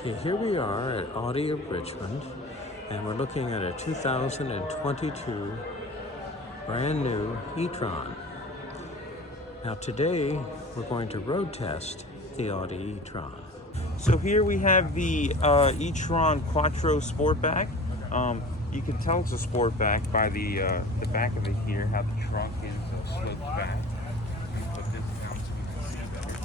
Okay, here we are at Audi of Richmond, and we're looking at a 2022 brand new e-tron. Now today, we're going to road test the Audi e-tron. So here we have the e-tron Quattro Sportback. You can tell it's a Sportback by the back of it here, how the trunk is sloped back. Let me put this down so you can see better.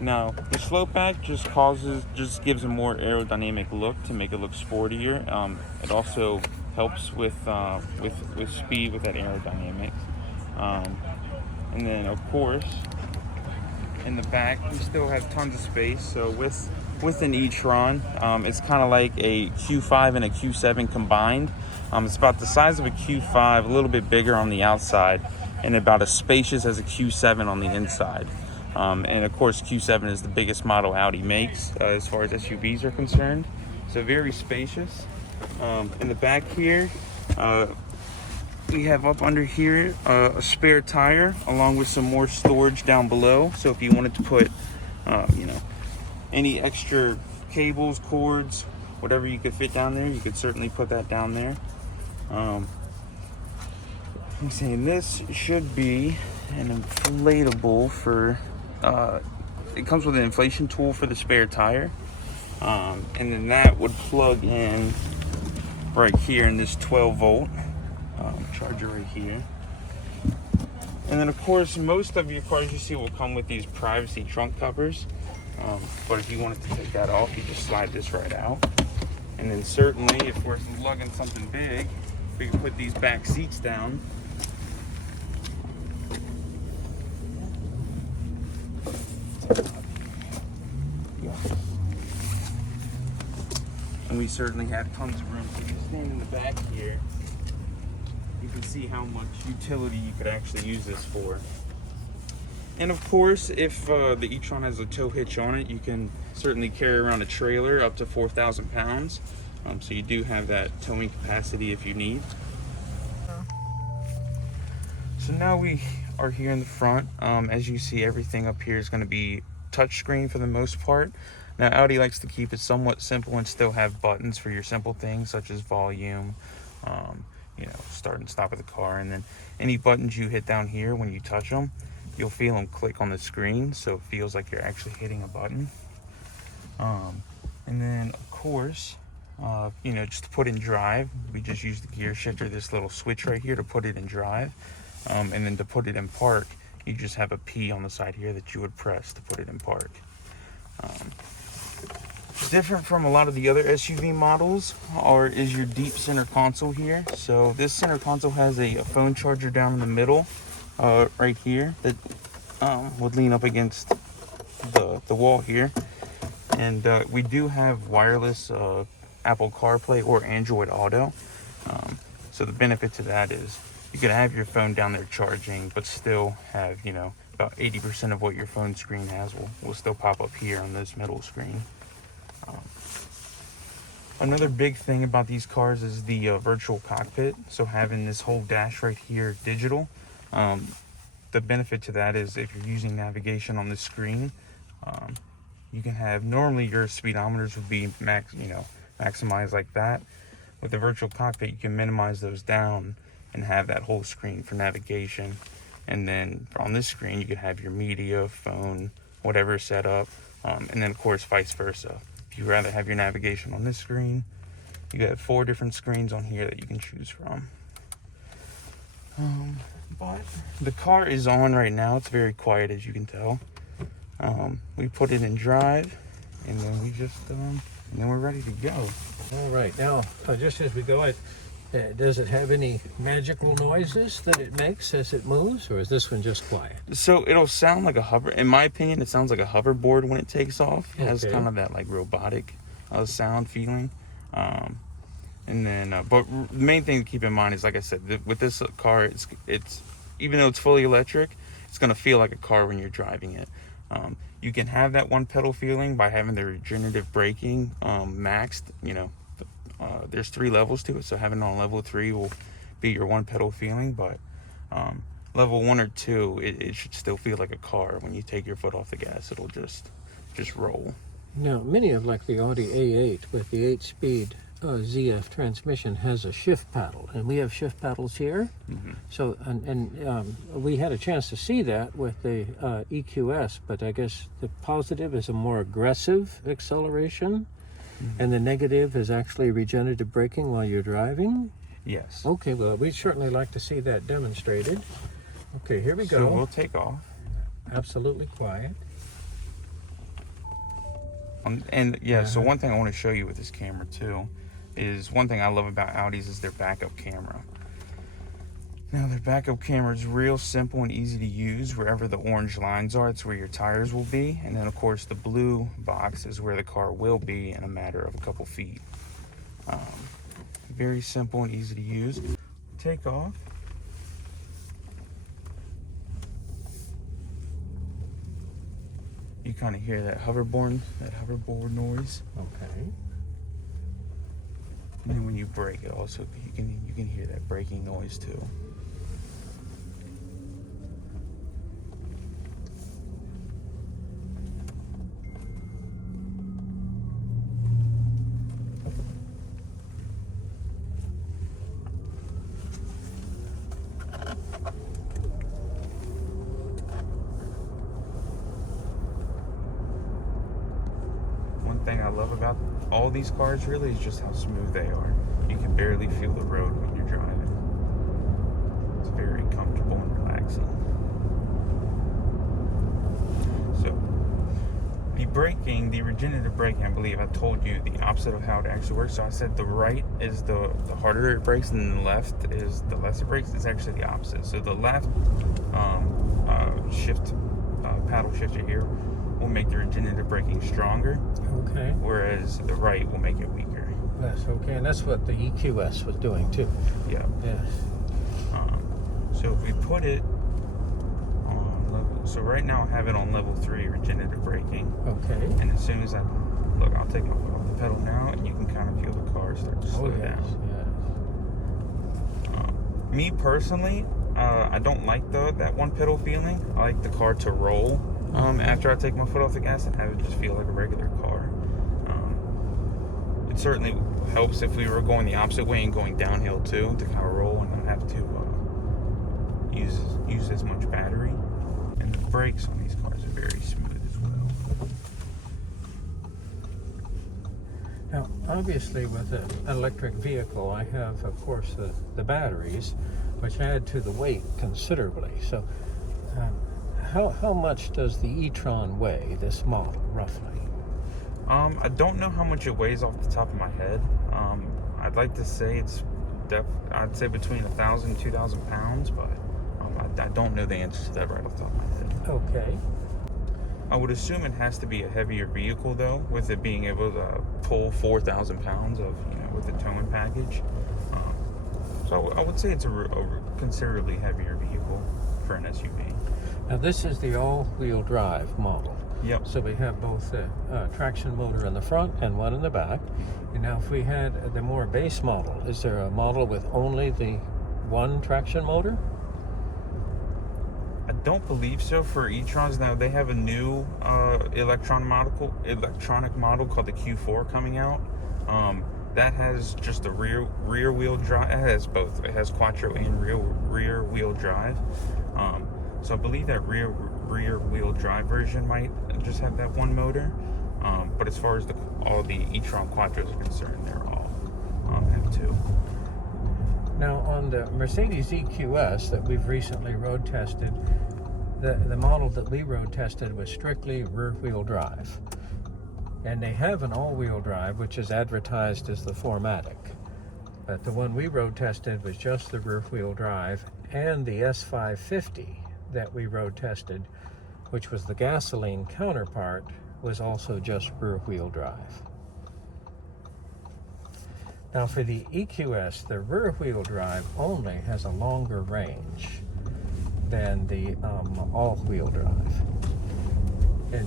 Now, the slope back just gives a more aerodynamic look to make it look sportier. It also helps with speed with that aerodynamics. And then, of course, in the back, we still have tons of space. So with an e-tron, it's kind of like a Q5 and a Q7 combined. It's about the size of a Q5, a little bit bigger on the outside, and about as spacious as a Q7 on the inside. And of course, Q7 is the biggest model Audi makes as far as SUVs are concerned. So very spacious. In the back here, we have up under here a spare tire along with some more storage down below. So if you wanted to put, any extra cables, cords, whatever you could fit down there, you could certainly put that down there. I'm saying this should be an inflatable for, it comes with an inflation tool for the spare tire. And then that would plug in right here in this 12 volt charger right here. And then of course most of your cars you see will come with these privacy trunk covers, but if you wanted to take that off, you just slide this right out. And then certainly if we're lugging something big, we can put these back seats down. And we certainly have tons of room. So you stand in the back here, you can see how much utility you could actually use this for. And of course, if the e-tron has a tow hitch on it, you can certainly carry around a trailer up to 4,000 pounds. So you do have that towing capacity if you need. So now we are here in the front. As you see, everything up here is going to be touchscreen for the most part. Now Audi likes to keep it somewhat simple and still have buttons for your simple things such as volume, start and stop of the car, and then any buttons you hit down here, when you touch them, you'll feel them click on the screen, so it feels like you're actually hitting a button. And then of course, just to put in drive, we just use the gear shifter, this little switch right here, to put it in drive. And then to put it in park, you just have a P on the side here that you would press to put it in park. Different from a lot of the other SUV models is your deep center console here. So this center console has a phone charger down in the middle, right here, that would lean up against the wall here. And we do have wireless Apple CarPlay or Android Auto. So the benefit to that is you could have your phone down there charging, but still have, about 80% of what your phone screen has will still pop up here on this middle screen. Another big thing about these cars is the virtual cockpit. So having this whole dash right here digital, the benefit to that is if you're using navigation on the screen, you can have, normally your speedometers would be maximized like that. With the virtual cockpit, you can minimize those down and have that whole screen for navigation. And then on this screen, you could have your media, phone, whatever set up. And then of course, vice versa. If you'd rather have your navigation on this screen, you have 4 different screens on here that you can choose from. But the car is on right now. It's very quiet, as you can tell. We put it in drive, and then we just, and then we're ready to go. All right, now just as we go, does it have any magical noises that it makes as it moves, or is this one just quiet? So it'll sound like a hover. In my opinion, it sounds like a hoverboard when it takes off. It has kind of that like robotic sound feeling. And then, but the main thing to keep in mind is, like I said, with this car, it's even though it's fully electric, it's gonna feel like a car when you're driving it. You can have that one pedal feeling by having the regenerative braking maxed. There's 3 levels to it, so having it on level 3 will be your one pedal feeling. But level 1 or 2, it should still feel like a car. When you take your foot off the gas, it'll just roll. Now, many of like the Audi A8 with the 8-speed ZF transmission has a shift paddle, and we have shift paddles here. So, and we had a chance to see that with the EQS, but I guess the positive is a more aggressive acceleration, and the negative is actually regenerative braking while you're driving. Yes. Okay, well, we'd certainly like to see that demonstrated. Okay, here we go. So we'll take off. Absolutely quiet. So one thing I want to show you with this camera too is one thing I love about Audis is their backup camera. Now their backup camera is real simple and easy to use. Wherever the orange lines are, it's where your tires will be, and then of course the blue box is where the car will be in a matter of a couple feet. Very simple and easy to use. Take off. You kind of hear that hoverboard noise. Okay. And then when you brake, it also you can hear that braking noise too. Thing I love about all these cars really is just how smooth they are. You can barely feel the road when you're driving. It's very comfortable and relaxing. So the braking, the regenerative braking, I believe I told you the opposite of how it actually works. So I said the right is the harder it brakes, and then the left is the less it brakes. It's actually the opposite. So the left paddle shifter here will make the regenerative braking stronger. Okay. Whereas the right will make it weaker. That's okay, and that's what the EQS was doing too. Yeah. Yes. So if we put it on level, so right now I have it on level 3 regenerative braking. Okay. And as soon as I'll take my foot off the pedal now, and you can kind of feel the car start to slow down. Yes. Me personally, I don't like that one pedal feeling. I like the car to roll. After I take my foot off the gas and have it just feel like a regular car. It certainly helps if we were going the opposite way and going downhill too, to kind of roll and not have to use as much battery. And the brakes on these cars are very smooth as well. Now, obviously, with an electric vehicle, I have, of course, the batteries, which add to the weight considerably. So, how much does the e-tron weigh, this model, roughly? I don't know how much it weighs off the top of my head. I'd like to say I'd say between 1,000 and 2,000 pounds, but I don't know the answer to that right off the top of my head. Okay. I would assume it has to be a heavier vehicle though, with it being able to pull 4,000 pounds of, with the towing package. So I would say it's a considerably heavier vehicle for an SUV. Now this is the all-wheel drive model. Yep. So we have both the traction motor in the front and one in the back. And now if we had the more base model, is there a model with only the one traction motor? I don't believe so for e-trons. Now they have a new electronic model called the Q4 coming out. That has just a rear wheel drive. It has both. It has quattro and rear wheel drive. So I believe that rear wheel drive version might just have that one motor. But as far as all the e-tron quattros are concerned, they're all have two. Now on the Mercedes EQS that we've recently road tested, the model that we road tested was strictly rear wheel drive. And they have an all-wheel drive, which is advertised as the 4MATIC. But the one we road tested was just the rear wheel drive, and the S550 that we road tested, which was the gasoline counterpart, was also just rear wheel drive. Now for the EQS, the rear wheel drive only has a longer range than the all-wheel drive. And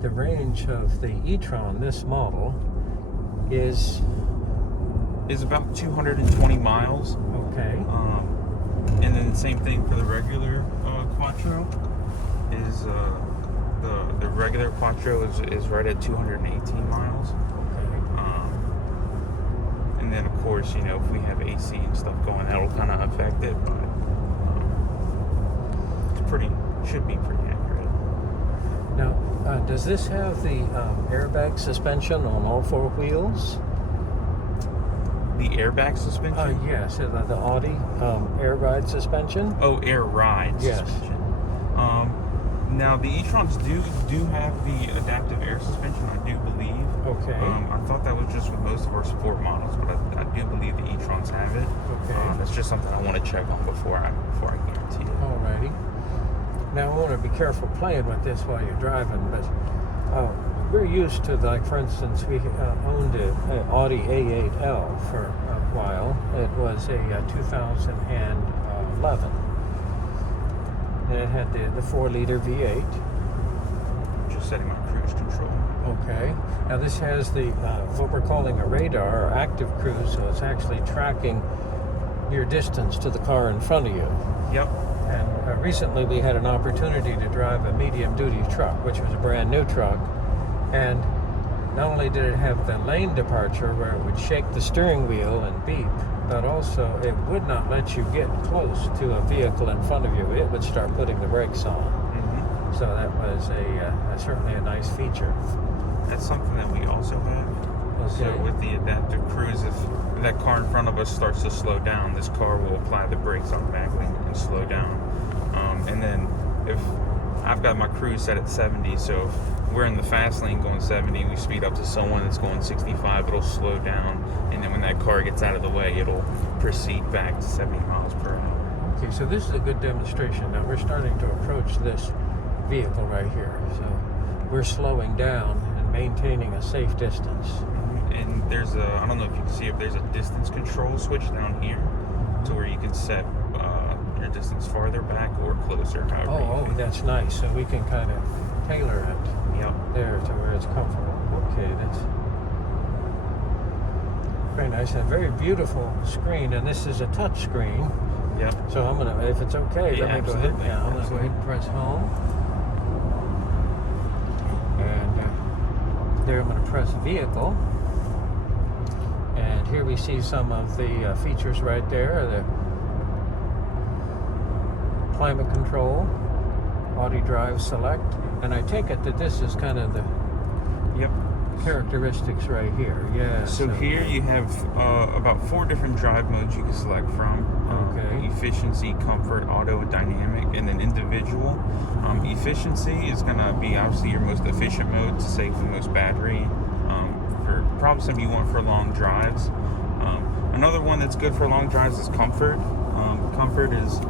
the range of the e-tron, this model, is about 220 miles. okay. And then the same thing for the regular Quattro. Is the regular Quattro is right at 218 miles. And then of course, if we have AC and stuff going, that'll kind of affect it, but should be pretty accurate. Now, does this have the airbag suspension on all four wheels? The airbag suspension? Yes, the Audi air ride suspension. Oh, air ride suspension. Now the e-trons do have the adaptive air suspension, I do believe. Okay. I thought that was just with most of our sport models, but I do believe the e-trons have it. Okay. That's just something I want to check on before I guarantee it. Alrighty. Now I want to be careful playing with this while you're driving, but we're used to, like, for instance, we owned an Audi A8L for a while. It was a 2011. And it had the 4-liter V8. Just setting my cruise control. Okay. Now this has the what we're calling a radar, or active cruise, so it's actually tracking your distance to the car in front of you. Yep. And recently we had an opportunity to drive a medium-duty truck, which was a brand new truck. And not only did it have the lane departure where it would shake the steering wheel and beep, but also it would not let you get close to a vehicle in front of you. It would start putting the brakes on. Mm-hmm. So that was certainly a nice feature. That's something that we also have. Okay. So with the adaptive cruise, if that car in front of us starts to slow down, this car will apply the brakes automatically and slow down. And then if I've got my cruise set at 70, so if we're in the fast lane going 70, we speed up to someone that's going 65, it'll slow down, and then when that car gets out of the way, it'll proceed back to 70 miles per hour. Okay, so this is a good demonstration. Now we're starting to approach this vehicle right here. So we're slowing down and maintaining a safe distance. And there's I don't know if you can see if there's a distance control switch down here to where you can set your distance farther back or closer, however Oh, that's nice. So we can kind of tailor it there to where it's comfortable. Okay, that's very nice. And a very beautiful screen, and this is a touch screen. Yep. So I'm gonna, if it's okay, let me go ahead. Yeah, I'm gonna go ahead and press home. And there I'm gonna press vehicle. And here we see some of the features right there. The climate control, Audi Drive Select, and I take it that this is kind of the characteristics right here. Yeah. So here you have about 4 different drive modes you can select from. Okay. Efficiency, comfort, auto, and dynamic, and then individual. Efficiency is going to be obviously your most efficient mode to save the most battery. For probably something you want for long drives. Another one that's good for long drives is comfort. Comfort is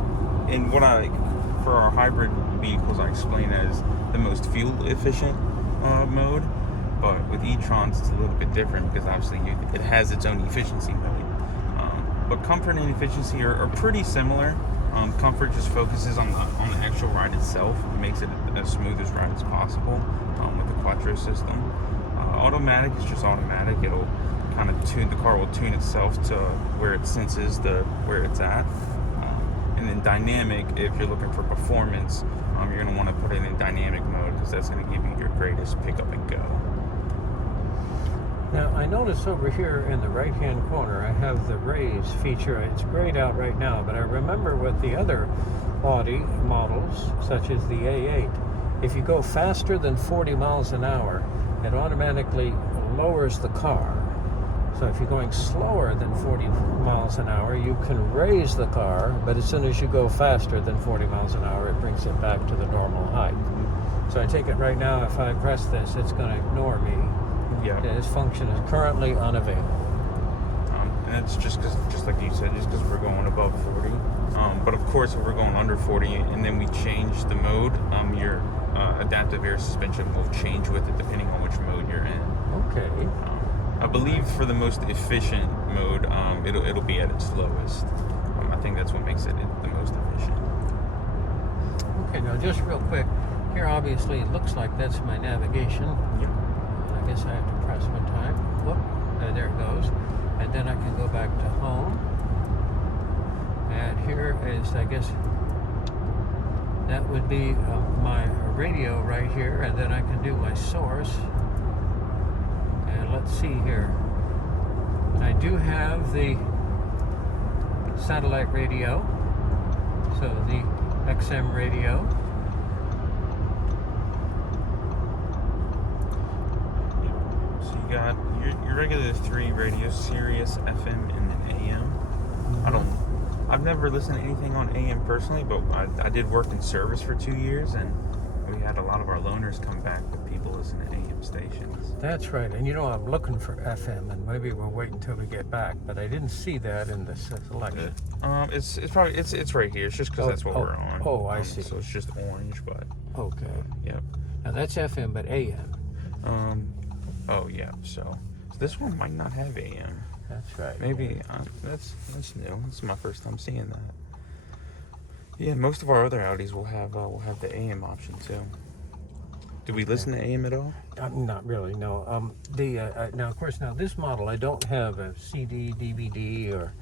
for our hybrid vehicles, I explain as the most fuel efficient mode, but with e-trons it's a little bit different because obviously it has its own efficiency mode. But comfort and efficiency are pretty similar. Comfort just focuses on the actual ride itself. It makes it as smooth as ride as possible with the Quattro system. Automatic is just automatic. It'll kind of the car will tune itself to where it senses where it's at. And then dynamic, if you're looking for performance, you're going to want to put it in dynamic mode because that's going to give you your greatest pickup and go. Now I notice over here in the right hand corner I have the raise feature. It's grayed out right now, but I remember with the other Audi models, such as the A8, if you go faster than 40 miles an hour, it automatically lowers the car. So if you're going slower than 40 miles an hour, you can raise the car, but as soon as you go faster than 40 miles an hour, it brings it back to the normal height. So I take it right now, if I press this, it's going to ignore me. Yeah. This function is currently unavailable. And it's just like you said, just because we're going above 40. But of course, if we're going under 40 and then we change the mode, your adaptive air suspension will change with it depending on which mode you're in. Okay. I believe for the most efficient mode, it'll be at its lowest. I think that's what makes it the most efficient. Okay, now just real quick, here obviously it looks like that's my navigation. Yep. I guess I have to press one time. Whoop, there it goes. And then I can go back to home. And here is, I guess, that would be my radio right here, and then I can do my source. And let's see here. I do have the satellite radio, so the XM radio. So you got your regular 3 radios, Sirius, FM, and then AM. I've never listened to anything on AM personally, but I did work in service for 2 years, and we had a lot of our loaners come back with people listening to AM stations. That's right, and I'm looking for FM, and maybe we'll wait until we get back, but I didn't see that in the selection. It's probably it's right here. It's just because that's what we're on. Oh, I see. So it's just orange, but okay. Yep. Now that's FM, but AM. Oh yeah. So this one might not have AM. That's right. Maybe that's new. This is my first time seeing that. Yeah, most of our other Audis will have the AM option too. Do we listen to AM at all? Not really, no. Now, of course, this model I don't have a CD, DVD, or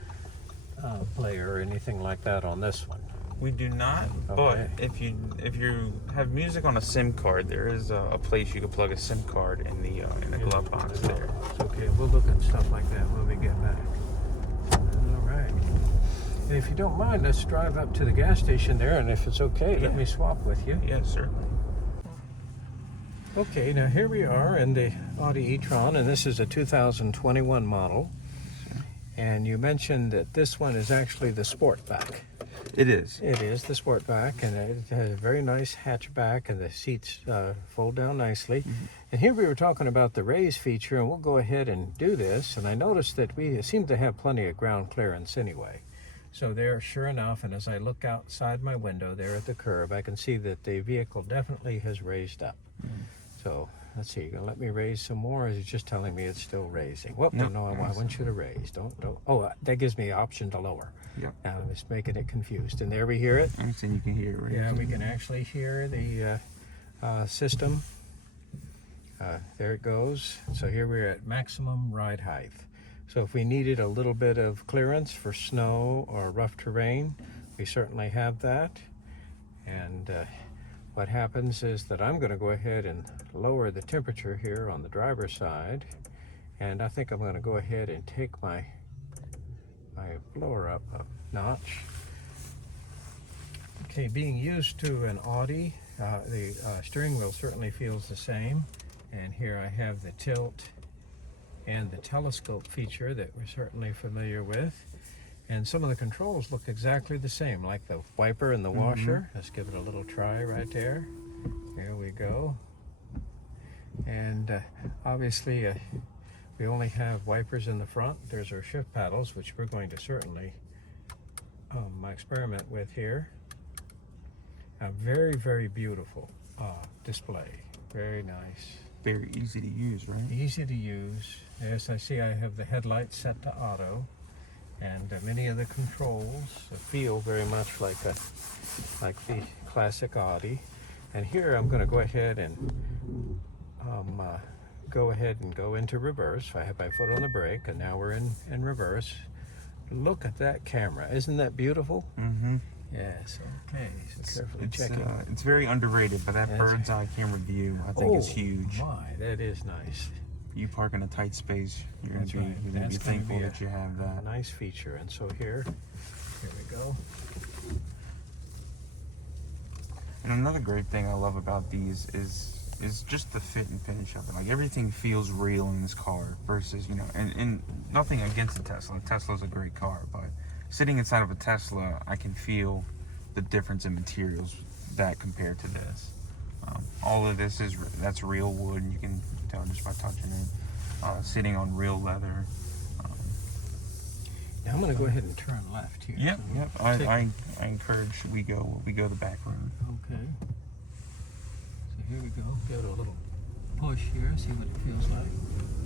player or anything like that on this one. We do not. Okay. But if you have music on a SIM card, there is a place you can plug a SIM card in the glove box there. It's okay. We'll look at stuff like that when we get back. All right. And if you don't mind, let's drive up to the gas station there, and if it's okay, let me swap with you. Yeah, certainly. Okay, now here we are in the Audi e-tron, and this is a 2021 model. And you mentioned that this one is actually the Sportback. It is. It is the Sportback, and it has a very nice hatchback, and the seats fold down nicely. Mm-hmm. And here we were talking about the raise feature, and we'll go ahead and do this. And I noticed that we seem to have plenty of ground clearance anyway. So there, sure enough, and as I look outside my window there at the curb, I can see that the vehicle definitely has raised up. Mm-hmm. So let's see, you're gonna let me raise some more, or is it just telling me it's still raising? Whoop, no, I want you to raise. Don't. Oh, that gives me the option to lower. Yep. Now it's making it confused. And there we hear it. And you can hear it raising. Yeah, we can actually hear the system. There it goes. So here we're at maximum ride height. So if we needed a little bit of clearance for snow or rough terrain, we certainly have that. And what happens is that I'm going to go ahead and lower the temperature here on the driver's side, and I think I'm going to go ahead and take my blower up a notch. Okay, being used to an Audi, the steering wheel certainly feels the same, and here I have the tilt and the telescope feature that we're certainly familiar with. And some of the controls look exactly the same, like the wiper and the washer. Let's give it a little try right there. There we go. And obviously, we only have wipers in the front. There's our shift paddles, which we're going to certainly experiment with here. A very, very beautiful display. Very nice. Very easy to use, right? Easy to use. Yes, I see I have the headlights set to auto. And many of the controls feel very much like the classic Audi. And here I'm going to go ahead and go into reverse. I have my foot on the brake, and now we're in reverse. Look at that camera! Isn't that beautiful? Mm-hmm. Yes. Okay. So carefully checking. It's very underrated, but that bird's eye camera view, I think, is huge. My, that is nice. You park in a tight space, you're going to be thankful that you have that. Nice feature. And so here we go. And another great thing I love about these is just the fit and finish of it. Like, everything feels real in this car versus, and nothing against the Tesla. Tesla's a great car, but sitting inside of a Tesla, I can feel the difference in materials that compared to this. All of this that's real wood. You can tell just by touching it. Sitting on real leather. Now I'm going to go ahead and turn left here. Yep. I encourage we go the back road. Okay. So here we go. Give it a little push here. See what it feels like.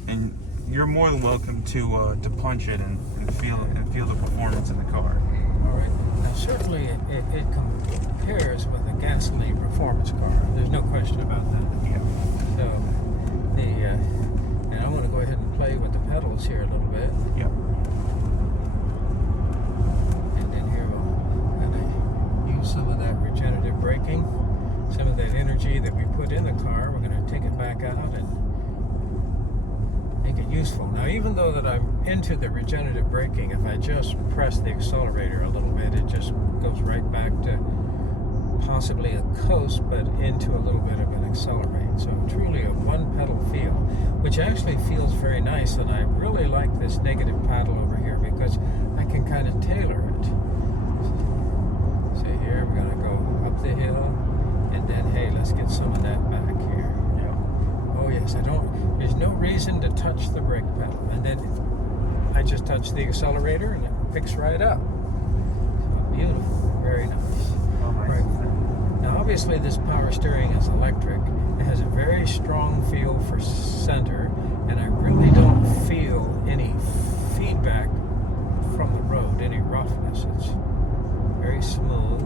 And you're more than welcome to punch it and feel the performance in the car. All right. Now certainly it compares with a gasoline performance car. There's no question about that. Yeah. So and I'm going to go ahead and play with the pedals here a little bit. Yep. And then here we'll take it back out and make it useful. Now, even though that I'm into the regenerative braking, if I just press the accelerator a little bit, it just goes right back to possibly a coast, but into a little bit of an accelerate. So truly a one-pedal feel, which actually feels very nice, and I really like this negative paddle over here because I can kind of tailor it. See here, we're going to go up the hill, and then, hey, let's get some of that back here. Yeah. Oh yes, there's no reason to touch the brake pedal, and then I just touch the accelerator and it picks right up. So beautiful, very nice. Oh, nice. Right. Now obviously this power steering is electric. It has a very strong feel for center, and I really don't feel any feedback from the road, any roughness. It's very smooth.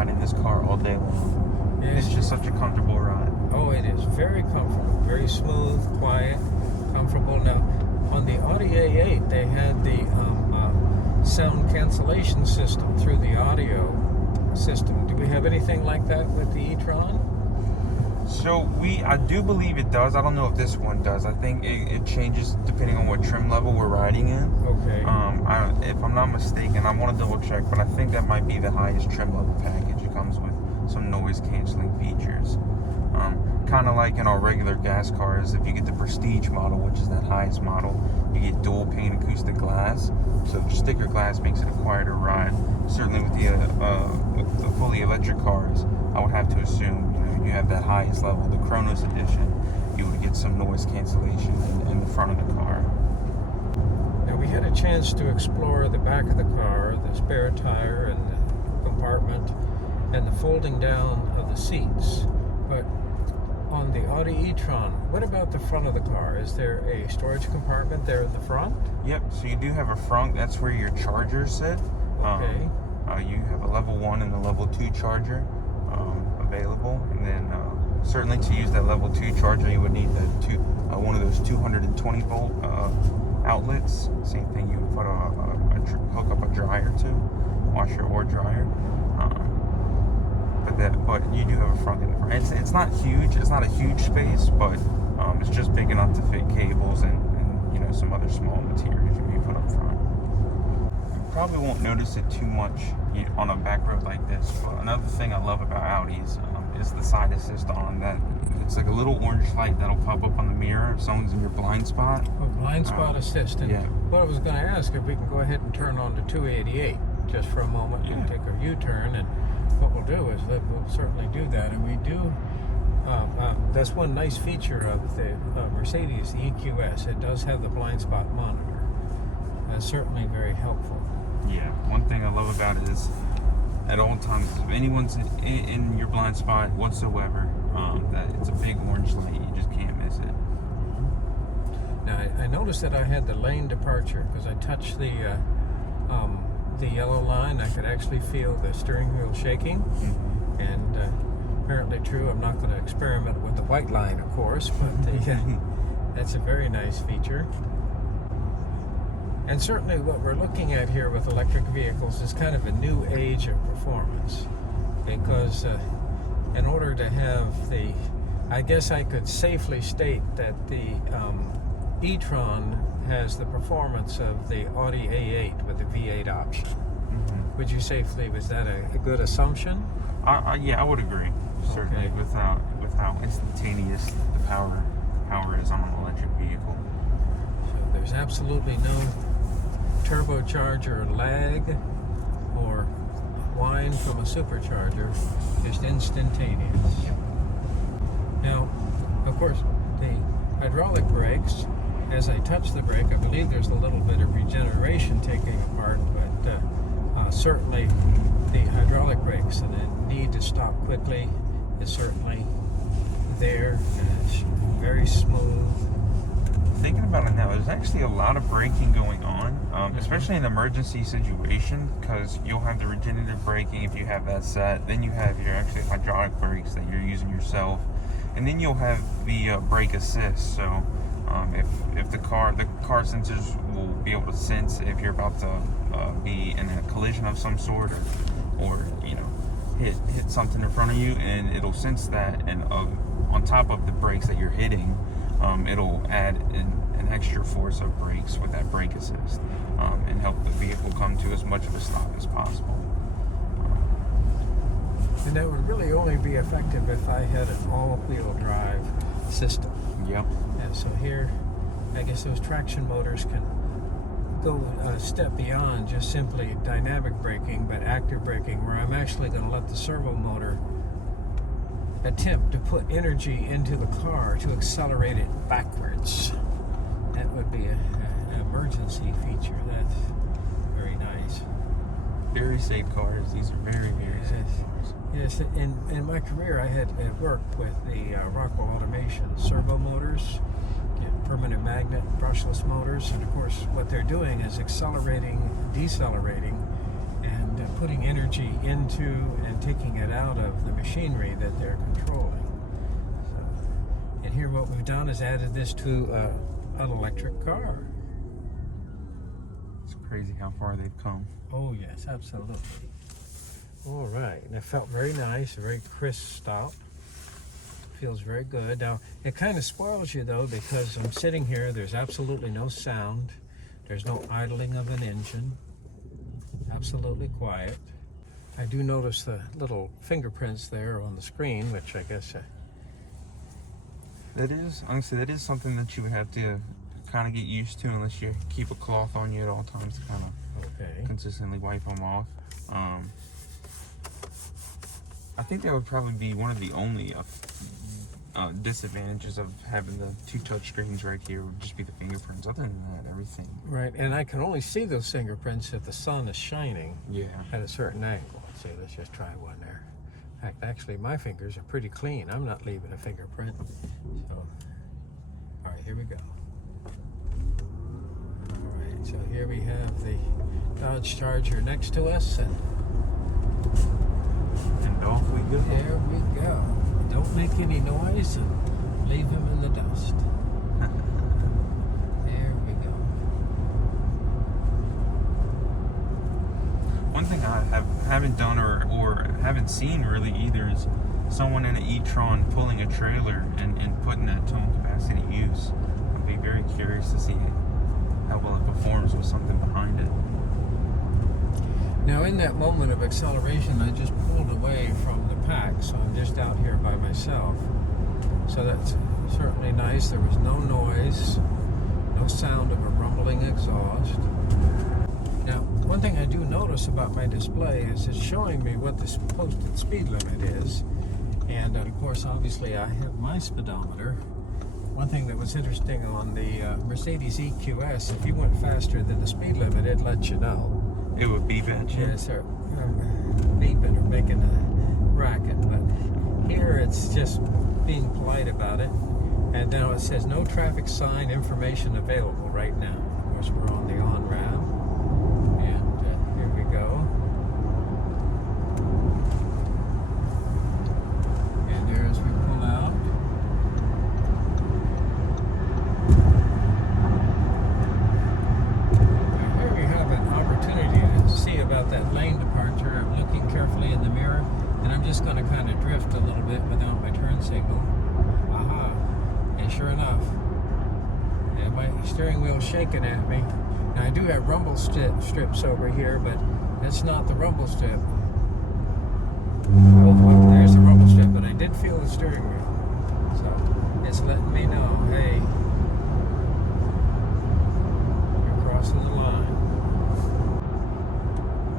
In this car all day long. Yes. It's just such a comfortable ride. Oh, it is very comfortable, very smooth, quiet, comfortable. Now, on the Audi A8, they had the sound cancellation system through the audio system. Do we have anything like that with the e-tron? So I do believe it does. I don't know if this one does. I think it changes depending on what trim level we're riding in. Okay. If I'm not mistaken, I want to double check, but I think that might be the highest trim level package. It comes with some noise canceling features. Kind of like in our regular gas cars, if you get the Prestige model, which is that highest model, you get dual pane acoustic glass. So just thicker glass makes it a quieter ride. Certainly with the fully electric cars, I would have to assume, you have that highest level, the Chronos edition, you would get some noise cancellation in the front of the car. Now we had a chance to explore the back of the car, the spare tire and the compartment, and the folding down of the seats. But on the Audi e-tron, what about the front of the car? Is there a storage compartment there in the front? Yep, so you do have a front. That's where your chargers sit. Okay. You have a level 1 and a level 2 charger available, and then certainly to use that level 2 charger, you would need one of those 220 volt outlets. Same thing you would put hook up a dryer to, washer or dryer. But you do have a front in the front. It's not huge. It's not a huge space, but it's just big enough to fit cables and some other small materials you may put up front. You probably won't notice it too much on a back road like this. But another thing I love about Audis is the side assist on that. It's like a little orange light that'll pop up on the mirror if someone's in your blind spot. Oh, blind spot assist. And yeah. what I was going to ask, if we can go ahead and turn on to 288 just for a moment and take a U-turn, and what we'll do is we'll certainly do that. And we do, that's one nice feature of the Mercedes, the EQS. It does have the blind spot monitor. That's certainly very helpful. Yeah, one thing I love about it is at all times, if anyone's in your blind spot whatsoever, that it's a big orange light. You just can't miss it. Now, I noticed that I had the lane departure because I touched the yellow line. I could actually feel the steering wheel shaking. Mm-hmm. And apparently true, I'm not going to experiment with the white line, of course, but that's a very nice feature. And certainly what we're looking at here with electric vehicles is kind of a new age of performance, because in order to have I guess I could safely state that the e-tron has the performance of the Audi A8 with the V8 option. Mm-hmm. Would you safely, was that a good assumption? Yeah, I would agree. Certainly, Okay. with how instantaneous the power is on an electric vehicle. So there's absolutely no turbocharger lag or whine from a supercharger, just instantaneous. Now, of course, the hydraulic brakes, as I touch the brake, I believe there's a little bit of regeneration taking part, but certainly the hydraulic brakes and the need to stop quickly is certainly there, and it's very smooth. Thinking about it now, there's actually a lot of braking going on, especially in an emergency situation, because you'll have the regenerative braking if you have that set, then you have your actually hydraulic brakes that you're using yourself, and then you'll have the brake assist. So If the car sensors will be able to sense if you're about to be in a collision of some sort, or you know, hit something in front of you, and it'll sense that, and on top of the brakes that you're hitting, it'll add an extra force of brakes with that brake assist, and help the vehicle come to as much of a stop as possible. And that would really only be effective if I had an all-wheel drive system. Yep. And so here, I guess those traction motors can go a step beyond just simply dynamic braking, but active braking, where I'm actually going to let the servo motor attempt to put energy into the car to accelerate it backwards. That would be an emergency feature. That's very nice. Very safe cars. These are very, very safe cars. Yes, in my career I had worked with the Rockwell Automation servo motors, permanent magnet brushless motors, and of course what they're doing is accelerating, decelerating, and putting energy into and taking it out of the machinery that they're controlling. So, and here what we've done is added this to an electric car. It's crazy how far they've come. Oh yes, absolutely. All right, and it felt very nice, a very crisp stop. Feels very good. Now, it kind of spoils you though, because I'm sitting here, there's absolutely no sound. There's no idling of an engine. Absolutely quiet. I do notice the little fingerprints there on the screen, which I guess... That is, honestly, that is something that you would have to kind of get used to, unless you keep a cloth on you at all times to kind of consistently wipe them off. I think that would probably be one of the only disadvantages of having the two touch screens right here, would just be the fingerprints. Other than that, everything. Right, and I can only see those fingerprints if the sun is shining at a certain angle. Let's see, let's just try one there. In fact, actually, my fingers are pretty clean. I'm not leaving a fingerprint. So, all right, here we go. All right, so here we have the Dodge Charger next to us, and off we go. There we go. Don't make any noise and leave him in the dust. There we go. One thing I haven't done or haven't seen really either is someone in an e-tron pulling a trailer and putting that towing capacity to use. I'd be very curious to see how well it performs with something behind it. Now in that moment of acceleration, I just pulled away from the pack, so I'm just out here by myself. So that's certainly nice. There was no noise, no sound of a rumbling exhaust. Now, one thing I do notice about my display is it's showing me what the posted speed limit is. And of course, obviously, I have my speedometer. One thing that was interesting on the Mercedes EQS, if you went faster than the speed limit, it'd let you know. It would beep at you. Yes, sir. Beeping or making a racket. But here it's just being polite about it. And now it says no traffic sign information available right now. Of course, we're on the on-ramp. And here we go. And there as we pull out. Here we have an opportunity to see about that lane departure. I'm looking carefully in the mirror, and I'm just going to kind of drift a little bit without my turn signal. Aha. And sure enough, my steering wheel's shaking at me. Now I do have rumble strips over here, but that's not the rumble strip. Oh, there's the rumble strip, but I did feel the steering wheel. So it's letting me know, hey, you're crossing the line.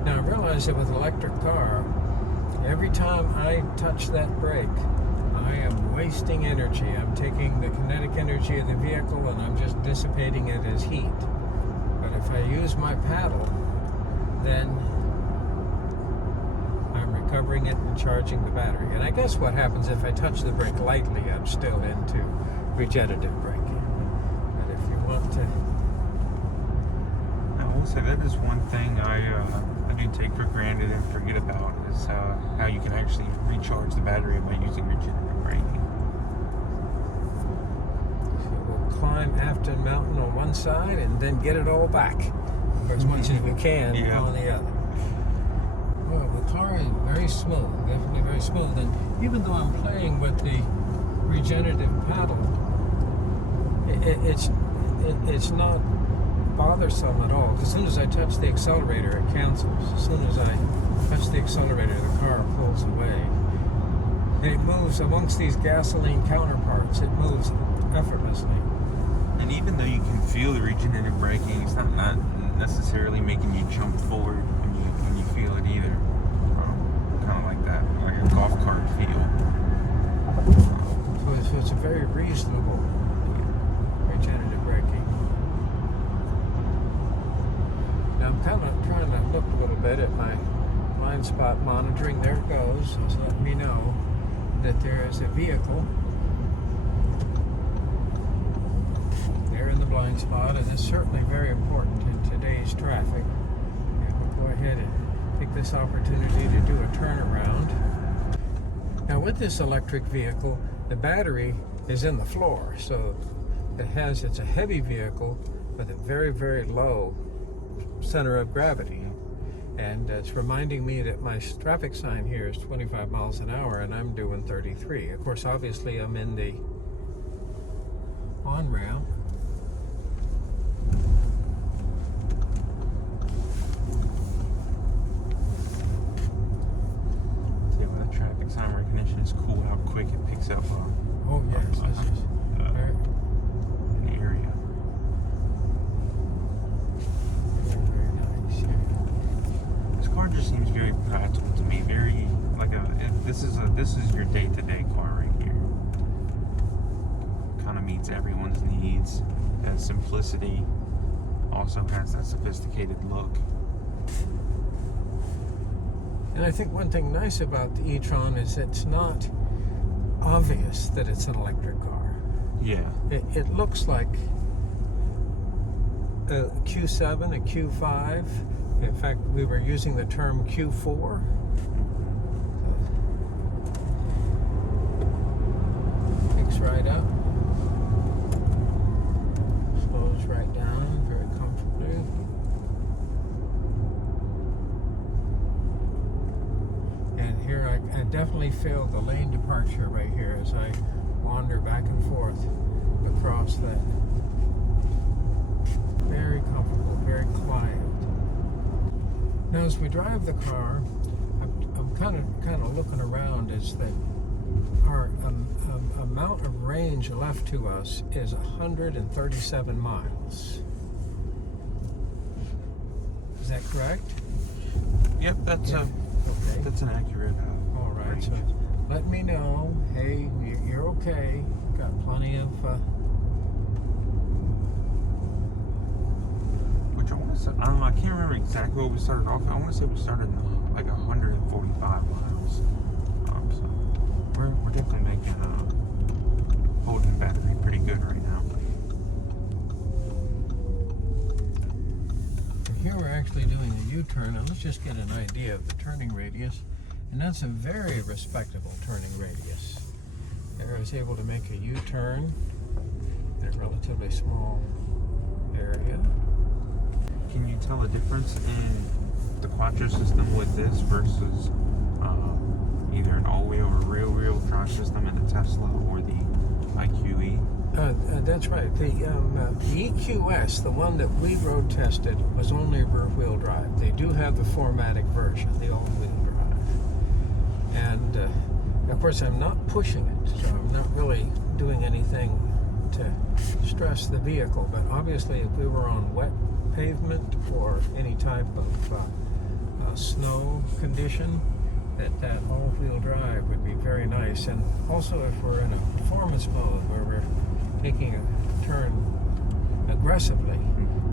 Now I realize that with an electric car, every time I touch that brake, I am wasting energy. I'm taking the kinetic energy of the vehicle and I'm just dissipating it as heat. But if I use my paddle, then I'm recovering it and charging the battery. And I guess what happens if I touch the brake lightly, I'm still into regenerative braking. But if you want to... I will say that is one thing I do take for granted and forget about, is how you can actually recharge the battery by using regenerative braking. So we'll climb Afton Mountain on one side and then get it all back, or as much as we can on the other. Well, the car is very smooth, definitely very smooth. And even though I'm playing with the regenerative paddle, it's not bothersome at all. As soon as I touch the accelerator, it cancels. As soon as I touch the accelerator, the car pulls away. And it moves amongst these gasoline counterparts. It moves effortlessly. And even though you can feel the regenerative braking, it's not necessarily making you jump forward when you feel it either. Kind of like that, like a golf cart feel. So it's a very reasonable regenerative braking. Now I'm kind of trying to look a little bit at my blind spot monitoring. There it goes. It's letting me know that there is a vehicle there in the blind spot, and it's certainly very important in today's traffic. And we'll go ahead and take this opportunity to do a turnaround. Now with this electric vehicle, the battery is in the floor, so it's a heavy vehicle with a very, very low center of gravity. And it's reminding me that my traffic sign here is 25 miles an hour and I'm doing 33. Of course, obviously I'm in the on-ramp. See, well, that traffic sign recognition is cool how quick it picks up Oh yes, this is very, an area. very nice. Yeah. This car just seems very practical to me. Very like this is your day-to-day car right here. Kind of meets everyone's needs. Has simplicity. Also has that sophisticated look. And I think one thing nice about the e-tron is it's not obvious that it's an electric car. Yeah. It looks like a Q7, a Q5. In fact, we were using the term Q4. Picks right up. Slows right down very comfortably. And here I definitely feel the lane departure right here as I wander back and forth across that. Very comfortable, very quiet. Now, as we drive the car, I'm kind of looking around. Is that our amount of range left to us is 137 miles. Is that correct? Yep, that's okay. That's an accurate. All right, range. so let me know. Hey, you're okay. Got plenty of. Which I want to say, I can't remember exactly what we started off at. I want to say we started like 145 miles. So we're definitely making holding battery pretty good right now. And here we're actually doing a U-turn, and let's just get an idea of the turning radius. And that's a very respectable turning radius. There I was able to make a U-turn in a relatively small area. Can you tell a difference in the quattro system with this versus either an all-wheel or rear-wheel drive system in the Tesla or the IQE? That's right. The EQS, the one that we road tested, was only rear-wheel drive. They do have the 4MATIC version, the all-wheel drive. And of course, I'm not pushing it, so I'm not really doing anything to stress the vehicle. But obviously, if we were on wet pavement or any type of snow condition, that all-wheel drive would be very nice. And also, if we're in a performance mode where we're taking a turn aggressively,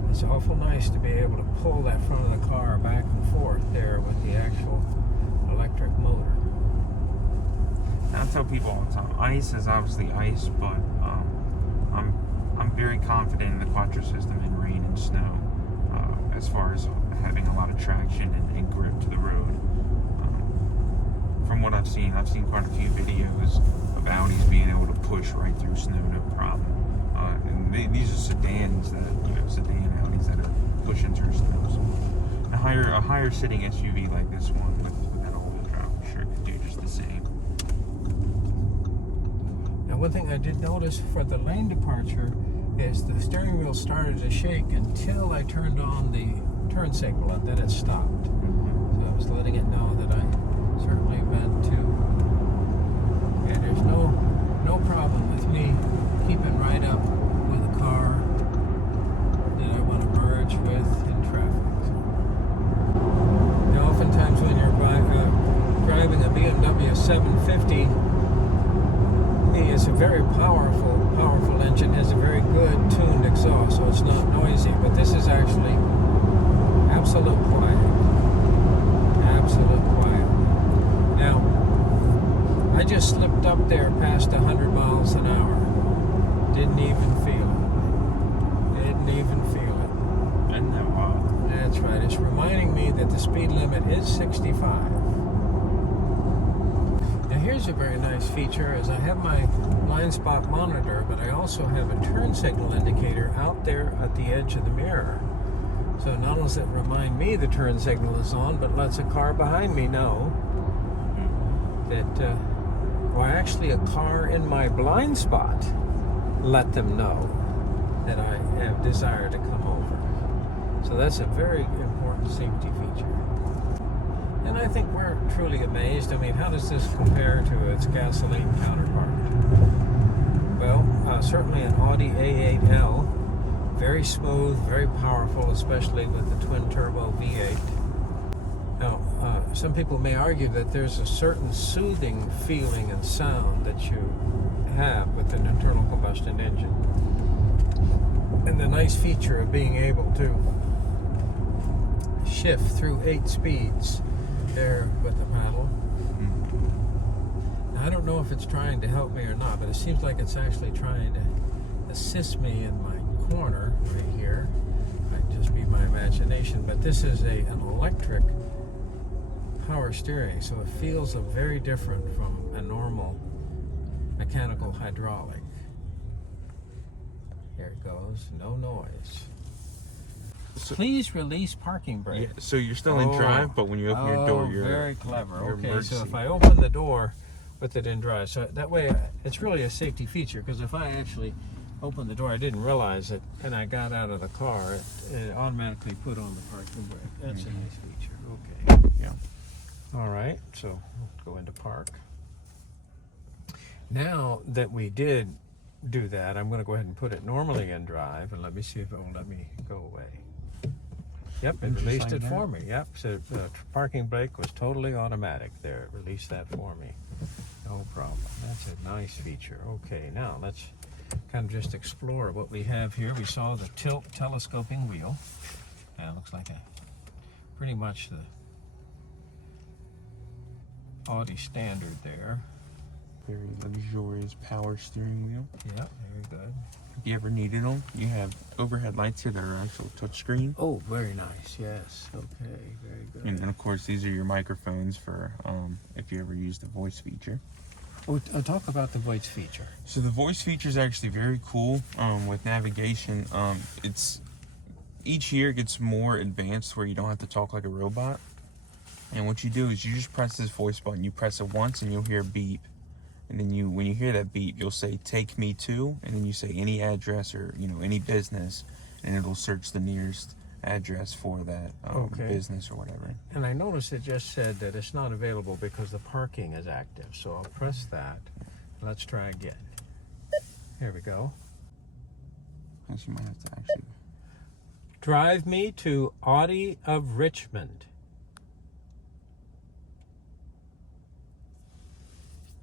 it's awful nice to be able to pull that front of the car back and forth there with the actual electric motor. I tell people all the time, ice is obviously ice, but I'm very confident in the quattro system in rain and snow, as far as having a lot of traction and grip to the road. From what I've seen quite a few videos of Audis being able to push right through snow, no problem. And these are sedans that, sedan Audis that are pushing through stuff. So a higher sitting SUV like this one with that all-wheel drive sure could do just the same. Now, one thing I did notice for the lane departure is the steering wheel started to shake until I turned on the turn signal, and then it stopped. So I was letting it know that I certainly meant to. And there's no problem with me keeping right up with a car that I want to merge with in traffic. Now, oftentimes when you're driving a BMW 750, it is a very powerful engine, has a very good tuned exhaust, so it's not noisy. But this is actually absolute quiet. Absolute quiet. Now, I just slipped up there past 100 miles an hour. Didn't even feel it. Didn't even feel it. Isn't that wild? That's right. It's reminding me that the speed limit is 65. Now here's a very nice feature, is I have my blind spot monitor, but I also have a turn signal indicator out there at the edge of the mirror. So not only does it remind me the turn signal is on, but lets a car behind me know that, or actually a car in my blind spot let them know that I have desire to come over. So that's a very important safety feature. And I think we're truly amazed. I mean, how does this compare to its gasoline counterpart? Well, certainly an Audi A8L, very smooth, very powerful, especially with the twin-turbo V8. Now, some people may argue that there's a certain soothing feeling and sound that you have with an internal combustion engine. And the nice feature of being able to shift through 8 speeds there with the paddle. Now, I don't know if it's trying to help me or not, but it seems like it's actually trying to assist me in my corner right here. Might just be my imagination, but this is an electric power steering, so it feels very different from a normal mechanical hydraulic. There it goes, no noise. So, please release parking brake. Yeah, so you're still in drive, but when you open your door, you're very clever. Okay, emergency. so if I open the door with it in drive, so that way it's really a safety feature, because if I actually opened the door, I didn't realize it, and I got out of the car, it automatically put on the parking brake. That's a nice feature. Okay. Yeah. All right, so we'll go into park. Now that we did do that, I'm going to go ahead and put it normally in drive, and let me see if it will let me go away. Yep, it released it for me. Yep, so the parking brake was totally automatic there. It released that for me. No problem. That's a nice feature. Okay, now let's kind of just explore what we have here. We saw the tilt telescoping wheel. It looks like pretty much the Audi standard there. Very luxurious power steering wheel. Yeah, very good. If you ever needed them, you have overhead lights here that are actual touchscreen. Oh, very nice. Yes. Okay, very good. And then, of course, these are your microphones for if you ever use the voice feature. Oh, talk about the voice feature. So the voice feature is actually very cool with navigation. It's each year gets more advanced where you don't have to talk like a robot. And what you do is you just press this voice button. You press it once and you'll hear a beep. And then when you hear that beep, you'll say, "Take me to," and then you say any address or, any business, and it'll search the nearest address for that business or whatever. And I noticed it just said that it's not available because the parking is active. So I'll press that. Let's try again. Here we go. You might have to actually drive me to Audi of Richmond.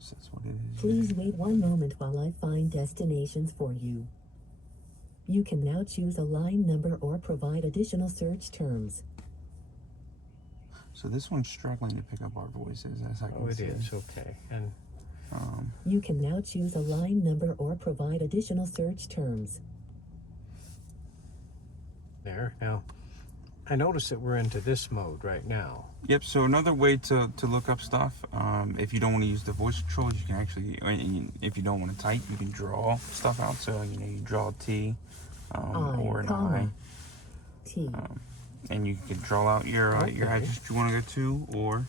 That's what it is. Please wait one moment while I find destinations for you. You can now choose a line number or provide additional search terms. So this one's struggling to pick up our voices, as I can see. It is, okay. And you can now choose a line number or provide additional search terms. there. Now, I notice that we're into this mode right now. Yep, so another way to look up stuff, if you don't want to use the voice controls, you can actually, if you don't want to type, you can draw stuff out. So, you know, you draw a T or an I. T. And you can draw out your address you want to go to, or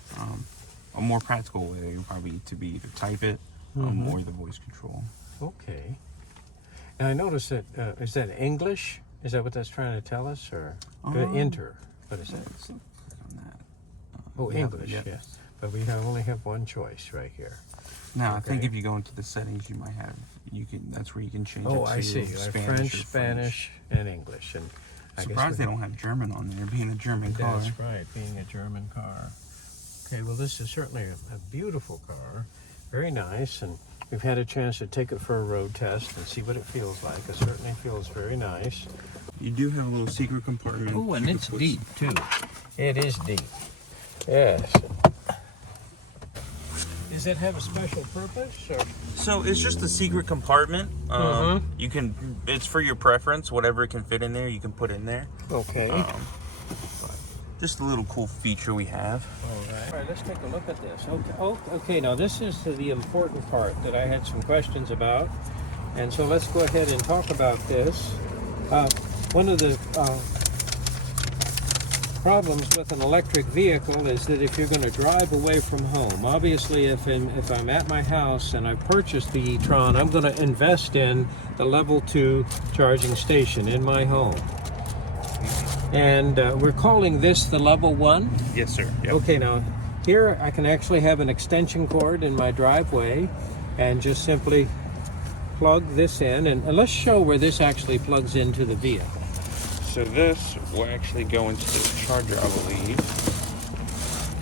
a more practical way would probably to be either type it or the voice control. Okay. And I notice that, is that English? Is that what that's trying to tell us? Or enter? What is that? Oh, English, yes. But we only have one choice right here. Now, I think if you go into the settings, you might have, that's where you can change it to I see. Spanish, French, Spanish, and English. And surprised they don't have German on there, being a German car. That's right, being a German car. Okay, well, this is certainly a beautiful car. Very nice, and we've had a chance to take it for a road test and see what it feels like. It certainly feels very nice. You do have a little secret compartment. Oh, and it's deep, too. It is deep. Yes. Does it have a special purpose? Or? So it's just a secret compartment. You can, it's for your preference. Whatever it can fit in there, you can put in there. Okay. Just a little cool feature we have. All right, let's take a look at this. Okay, now this is the important part that I had some questions about. And so let's go ahead and talk about this. One of the problems with an electric vehicle is that if you're going to drive away from home, obviously if I'm at my house and I purchased the e-tron, I'm going to invest in the level 2 charging station in my home. And we're calling this the level 1? Yes, sir. Yep. Okay, now here I can actually have an extension cord in my driveway and just simply plug this in, and let's show where this actually plugs into the vehicle. So this will actually go into the charger, I believe,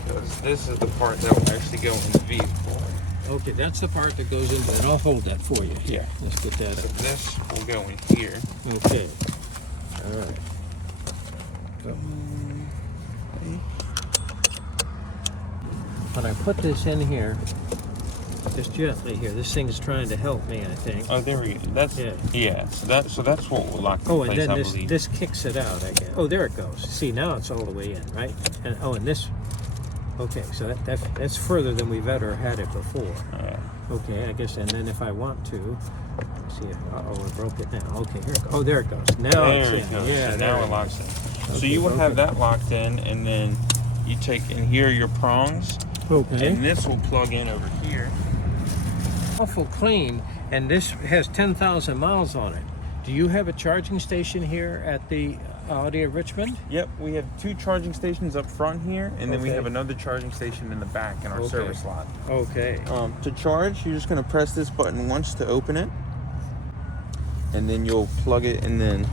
because this is the part that will actually go in the vehicle. Okay, that's the part that goes into it. I'll hold that for you. Yeah. Let's get that So up. this will go in here. Okay. All right. So, when I put this in here, just gently here, this thing's trying to help me, I think. Oh, there we go. That's So that's what will lock Oh, in and place, then I believe. this kicks it out, I guess. Oh, there it goes. See, now it's all the way in, right? And and this. Okay, so that's further than we've ever had it before. Okay, I guess, and then if I want to, see if, I broke it now. Okay, here it goes. Oh, there it goes. Now there it's it in. goes. Yeah, so there now it it locks is. in. Okay, So you would have that locked in, and then you take, and here are your prongs, Okay. and this will plug in over here. Awful clean, and this has 10,000 miles on it. Do you have a charging station here at the Audi of Richmond? Yep, we have 2 charging stations up front here, and then we Okay. have another charging station in the back in our Okay. service lot. Okay. To charge, you're just going to press this button once to open it, and then you'll plug it. And then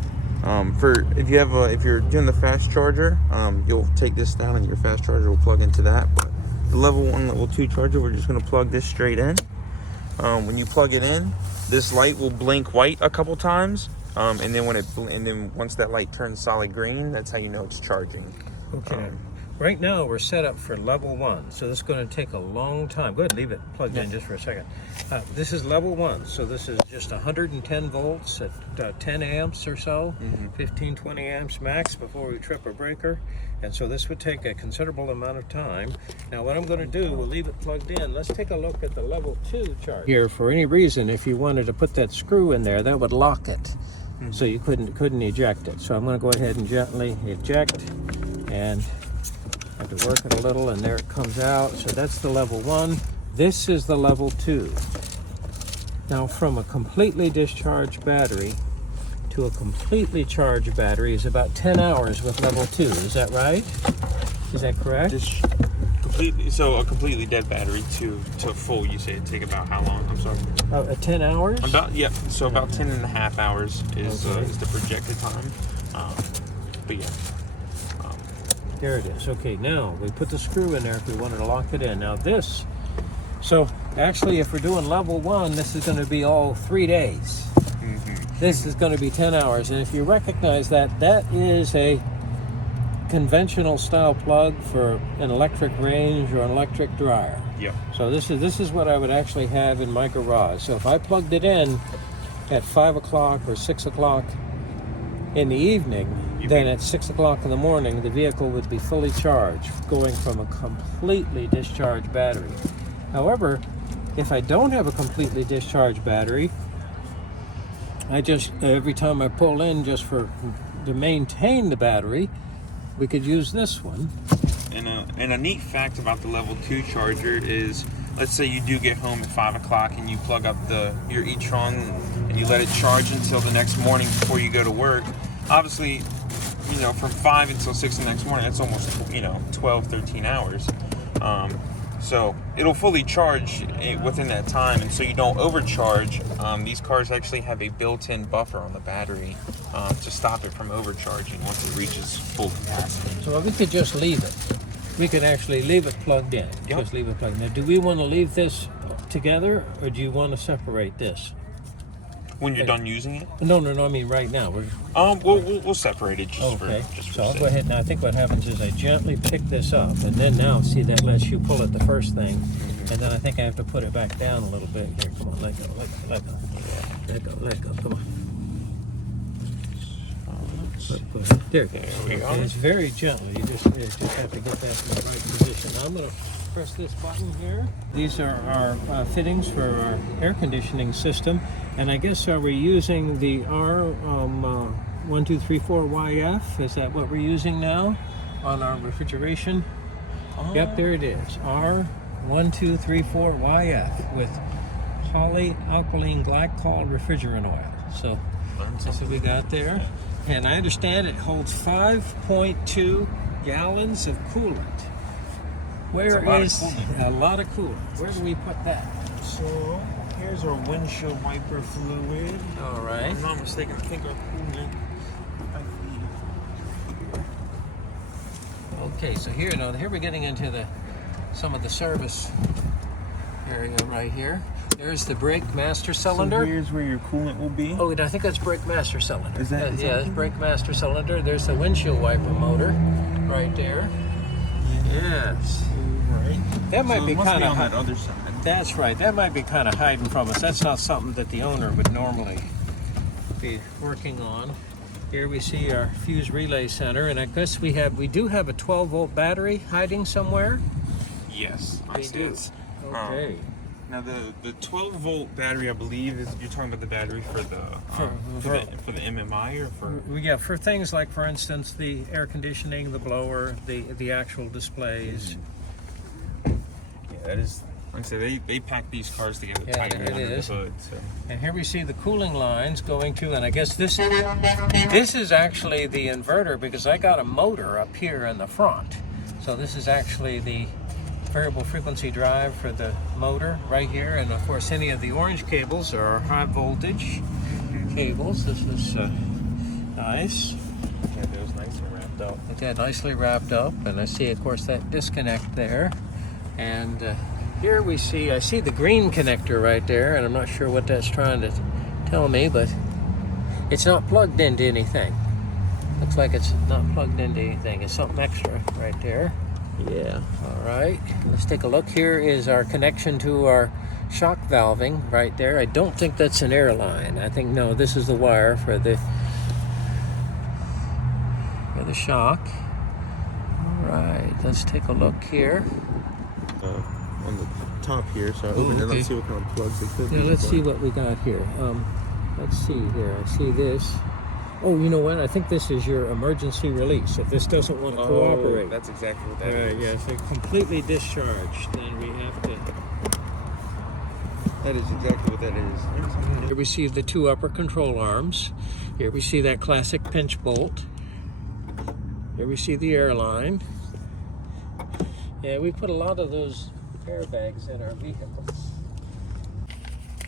if you're doing the fast charger, you'll take this down, and your fast charger will plug into that. But the level 1, level 2 charger, we're just going to plug this straight in. When you plug it in, this light will blink white a couple times, and then once that light turns solid green, that's how you know it's charging. Okay. Right now we're set up for level 1, so this is going to take a long time. Go ahead, leave it plugged in just for a second. This is level 1, so this is just 110 volts at 10 amps or so, 15, 20 amps max before we trip a breaker. And so this would take a considerable amount of time. Now what I'm going to do, we'll leave it plugged in. Let's take a look at the level 2 charger. Here, for any reason, if you wanted to put that screw in there, that would lock it. So you couldn't eject it. So I'm going to go ahead and gently eject, and I have to work it a little, and there it comes out. So that's the level 1. This is the level 2. Now from a completely discharged battery to a completely charged battery is about 10 hours with level 2. Is that right? Is that correct? So a completely dead battery to full, you say it'd take about how long? I'm sorry. 10 hours? About 10 and a half hours is the projected time. But yeah. There it is. Okay, now we put the screw in there if we wanted to lock it in. Now this, so actually if we're doing level 1, this is going to be all 3 days. This is going to be 10 hours. And if you recognize that, that is a conventional style plug for an electric range or an electric dryer. Yep. So this is what I would actually have in my garage. So if I plugged it in at 5 o'clock or 6 o'clock in the evening, then at 6 o'clock in the morning, the vehicle would be fully charged, going from a completely discharged battery. However, if I don't have a completely discharged battery, I just, every time I pull in just to maintain the battery, we could use this one. And a neat fact about the level 2 charger is, let's say you do get home at 5 o'clock and you plug up your e-tron and you let it charge until the next morning before you go to work. Obviously, from 5 until 6 the next morning, that's almost 12, 13 hours. So it'll fully charge within that time, and so you don't overcharge. These cars actually have a built-in buffer on the battery to stop it from overcharging once it reaches full capacity. So we could just leave it. We could actually leave it plugged in. Yep. Just leave it plugged in. Now, do we want to leave this together, or do you want to separate this? When you're done using it? No, I mean right now. We'll separate it just for So I'll go ahead now. I think what happens is I gently pick this up, and then now, see, that lets you pull it the first thing, and then I think I have to put it back down a little bit. Here, come on, let go, come on. There we go. And it's very gentle. You just have to get that in the right position. Now I'm going to press this button here. These are our fittings for our air conditioning system, and I guess are we using the R1234YF? Is that what we're using now on our refrigeration? Yep, there it is. R1234YF with polyalkylene glycol refrigerant oil. So that's what we got there. And I understand it holds 5.2 gallons of coolant. Where is a lot of coolant? Where do we put that? So here's our windshield wiper fluid. All right. If I'm not mistaken, I think our coolant. Okay, so here we're getting into some of the service area right here. There's the brake master cylinder. So here's where your coolant will be. Oh, I think that's brake master cylinder. Is that? Yeah, it's brake master cylinder. There's the windshield wiper motor right there. Yes. Right. That might be kind of on that other side. That's right. That might be kind of hiding from us. That's not something that the owner would normally be working on. Here we see our fuse relay center, and I guess we do have a 12-volt battery hiding somewhere. Yes, I see it. Okay. Now the 12-volt battery, I believe, you're talking about the battery for the MMI or for for things like, for instance, the air conditioning, the blower, the actual displays. Yeah, that is. Like I say, they pack these cars together tightly under the hood. So. And here we see the cooling lines going to, and I guess this is actually the inverter, because I got a motor up here in the front. So this is actually the variable frequency drive for the motor right here, and of course any of the orange cables are high voltage cables. This is nice. Yeah, those nicely wrapped up. Okay, nicely wrapped up, and I see, of course, that disconnect there, and here I see the green connector right there, and I'm not sure what that's trying to tell me, but it's not plugged into anything. Looks like it's not plugged into anything. It's something extra right there. Yeah. All right, let's take a look. Here is our connection to our shock valving right there. I don't think that's an air line. I think, no, this is the wire for the shock. All right, let's take a look here. On the top here, so I opened it. Let's see what kind of plugs it could be. Yeah, let's see what we got here. Let's see here. I see this. Oh, you know what? I think this is your emergency release. If this doesn't want to cooperate. That's exactly what that is. Yeah, if it's completely discharged, then we have to. That is exactly what that is. Here we see the two upper control arms. Here we see that classic pinch bolt. Here we see the airline. Yeah, we put a lot of those airbags in our vehicles.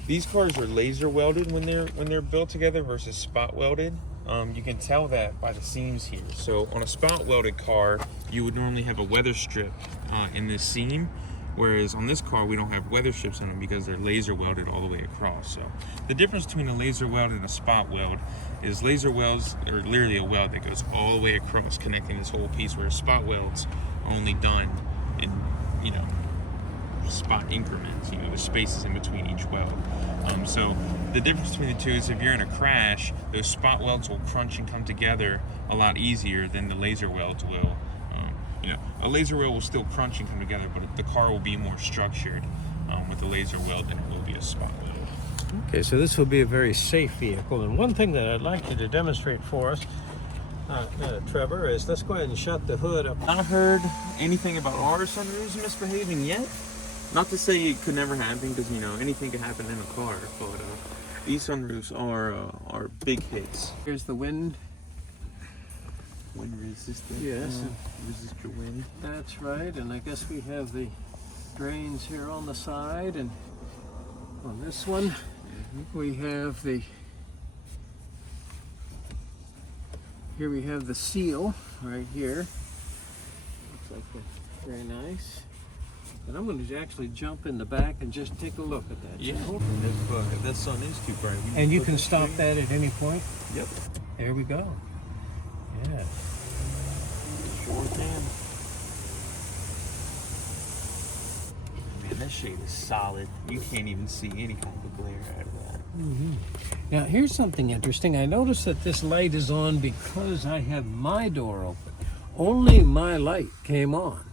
These cars are laser welded when they're built together versus spot welded. You can tell that by the seams here. So on a spot welded car, you would normally have a weather strip in this seam, whereas on this car we don't have weather strips in them because they're laser welded all the way across. So the difference between a laser weld and a spot weld is laser welds are literally a weld that goes all the way across, connecting this whole piece, whereas spot welds are only done in spot increments. You know, the spaces in between each weld. So the difference between the two is if you're in a crash, those spot welds will crunch and come together a lot easier than the laser welds will. You know, a laser weld will still crunch and come together, but the car will be more structured with a laser weld than it will be a spot weld. Okay, so this will be a very safe vehicle. And one thing that I'd like you to demonstrate for us, Trevor, is let's go ahead and shut the hood up. Not heard anything about our sunroofs misbehaving yet. Not to say it could never happen, because you know anything could happen in a car. But these sunroofs are big hits. Here's the wind. Wind resistant. Yes. Resist your wind. That's right. And I guess we have the drains here on the side, and on this one we have the. Here we have the seal right here. Looks like a, very nice. And I'm going to actually jump in the back and just take a look at that. Yeah. If that sun is too bright. And you can stop that at any point? Yep. There we go. Yeah. Sure can. Man, that shade is solid. You can't even see any kind of glare out of that. Now here's something interesting. I noticed that this light is on because I have my door open. Only my light came on.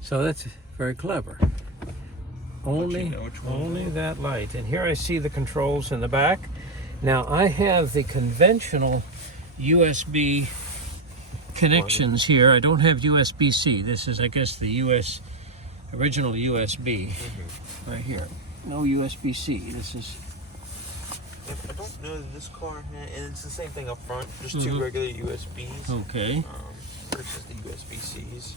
So that's very clever. Only that light. And here I see the controls in the back. Now I have the conventional USB connections here. I don't have USB-C. This is, I guess, the original USB right here. No USB-C. This is. I don't know this car, and it's the same thing up front. Just two regular USBs. Okay. Versus the USB-Cs.